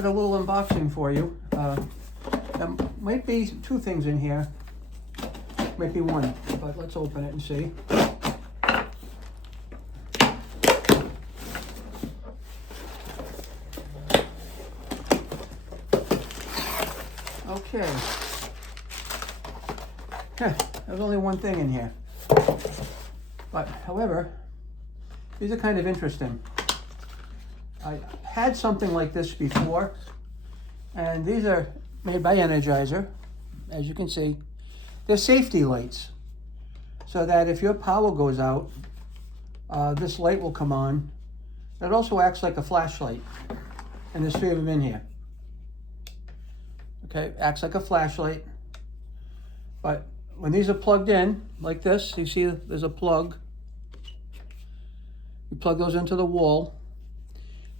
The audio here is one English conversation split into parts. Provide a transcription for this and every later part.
got a little unboxing for you. There might be two things in here. Might be one, but let's open it and see. Okay. There's only one thing in here. But, however, these are kind of interesting. I had something like this before, and these are made by Energizer. As you can see, they're safety lights, so that if your power goes out, this light will come on. It also acts like a flashlight, and there's 3 of them in here. Okay, acts like a flashlight, but when these are plugged in, like this, you see there's a plug. You plug those into the wall.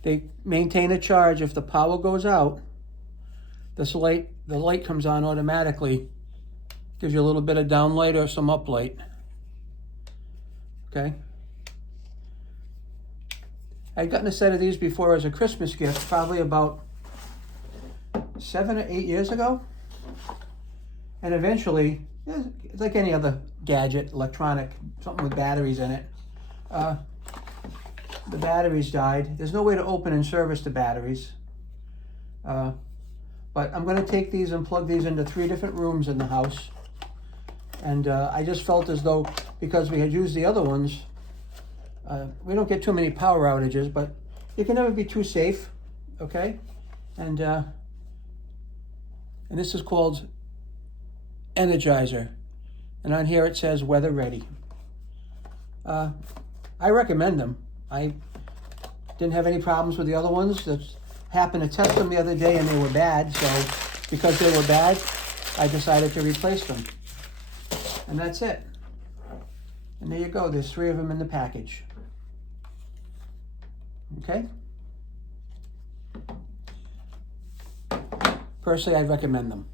They maintain a charge. If the power goes out, the light comes on automatically. Gives you a little bit of downlight or some uplight. Okay. I'd gotten a set of these before as a Christmas gift, probably about 7 or 8 years ago. And eventually, it's like any other gadget, electronic, something with batteries in it. The batteries died. There's no way to open and service the batteries. But I'm going to take these and plug these into 3 different rooms in the house. And I just felt as though, because we had used the other ones, we don't get too many power outages, but you can never be too safe, okay? And this is called Energizer. And on here it says Weather Ready. I recommend them. I didn't have any problems with the other ones. That happened to test them the other day and they were bad. So because they were bad, I decided to replace them. And that's it. And there you go. There's 3 of them in the package. Okay? Personally, I'd recommend them.